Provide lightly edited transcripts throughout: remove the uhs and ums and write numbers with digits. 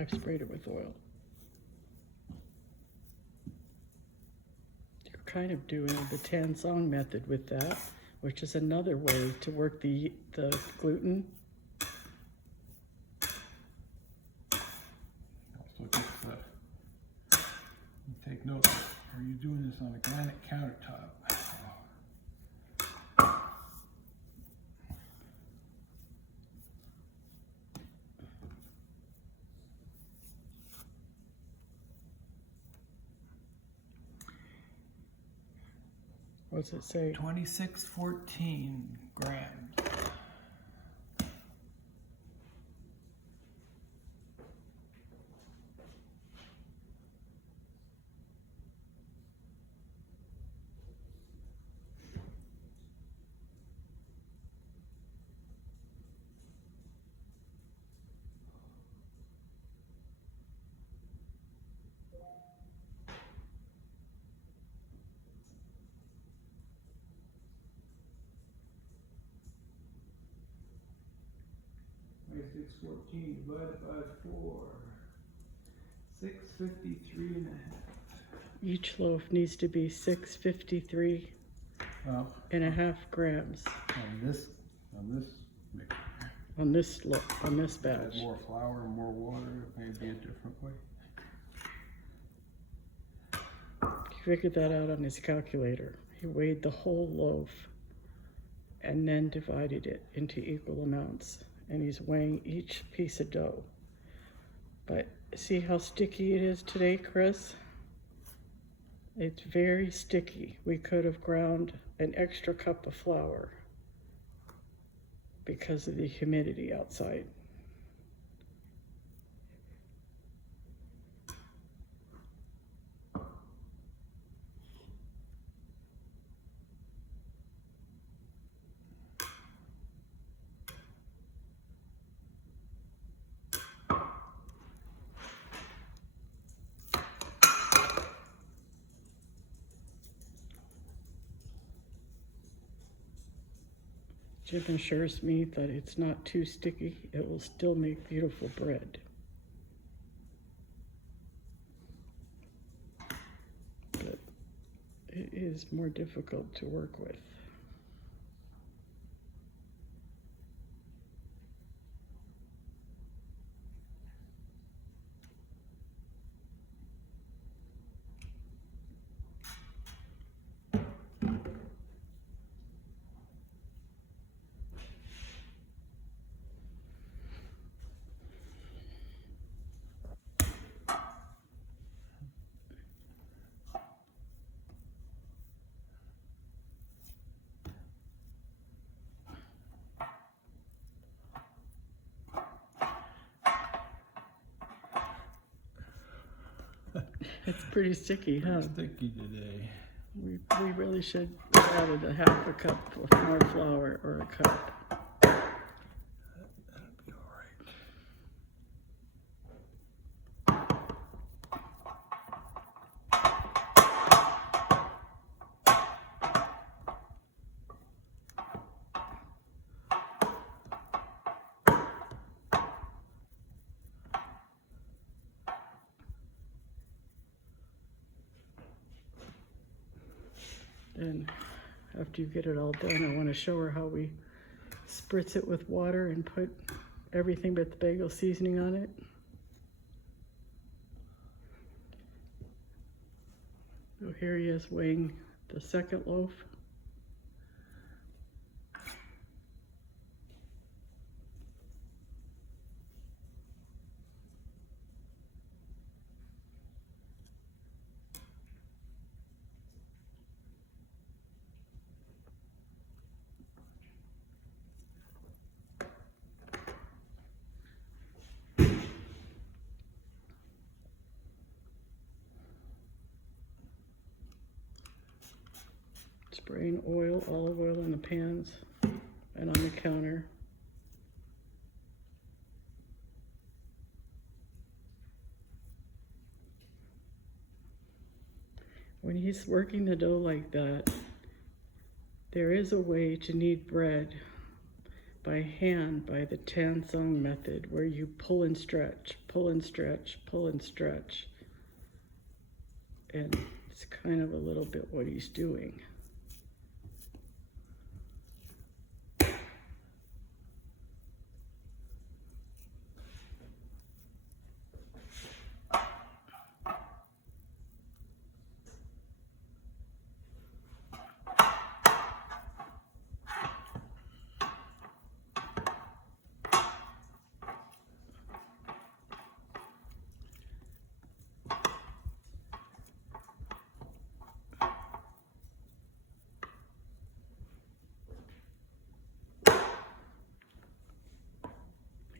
I've sprayed it with oil. You're kind of doing the Tansong method with that, which is another way to work the gluten. Also, just take note. Are you doing this on a granite countertop? What's it say? 2614 grams. Six 14 divided by 4, 653 and a half. Each loaf needs to be 653 and a half grams. On this mixer. On this batch. More flour, more water, it may be a different way. He figured that out on his calculator. He weighed the whole loaf and then divided it into equal amounts. And he's weighing each piece of dough. But see how sticky it is today, Chris? It's very sticky. We could have ground an extra cup of flour because of the humidity outside. Jim assures me that it's not too sticky. It will still make beautiful bread. But it is more difficult to work with. It's pretty sticky, huh? Sticky today. We really should have added a half a cup of more flour or a cup. That'll be all right. And after you get it all done, I want to show her how we spritz it with water and put everything but the bagel seasoning on it. So here he is weighing the second loaf. Spraying oil, olive oil in the pans and on the counter. When he's working the dough like that, there is a way to knead bread by hand by the Tansung method, where you pull and stretch, pull and stretch, pull and stretch. And it's kind of a little bit what he's doing.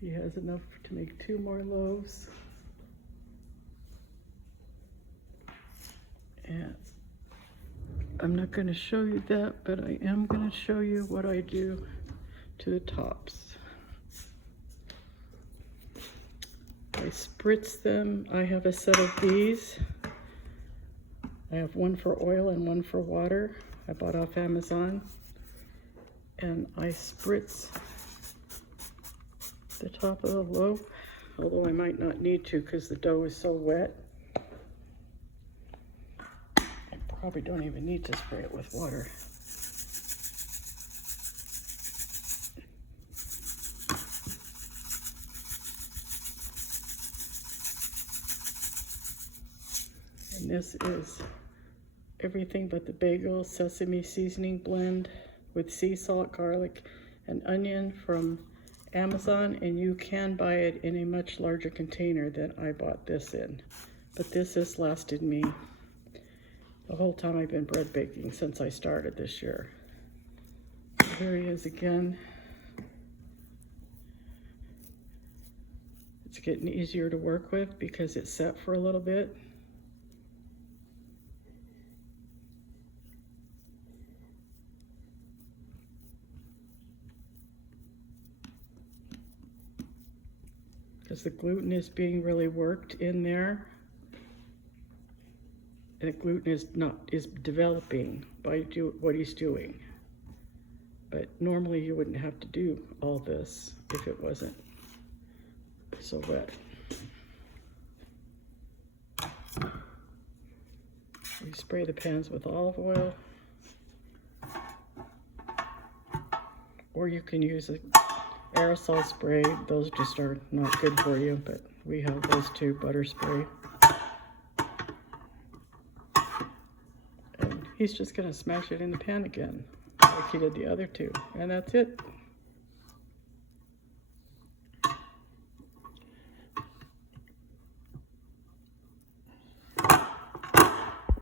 He has enough to make 2 more loaves. And I'm not going to show you that, but I am going to show you what I do to the tops. I spritz them. I have a set of these. I have one for oil and one for water. I bought off Amazon. And I spritz the top of the loaf, although I might not need to because the dough is so wet. I probably don't even need to spray it with water. And this is everything but the bagel sesame seasoning blend with sea salt, garlic, and onion from Amazon, and you can buy it in a much larger container than I bought this in. But this has lasted me the whole time I've been bread baking since I started this year. Here he is again. It's getting easier to work with because it's set for a little bit. Because the gluten is being really worked in there, and the gluten is developing by what he's doing. But normally you wouldn't have to do all this if it wasn't so wet. We spray the pans with olive oil, or you can use a aerosol spray. Those just are not good for you, but we have those too, butter spray. And he's just gonna smash it in the pan again, like he did the other two, and that's it.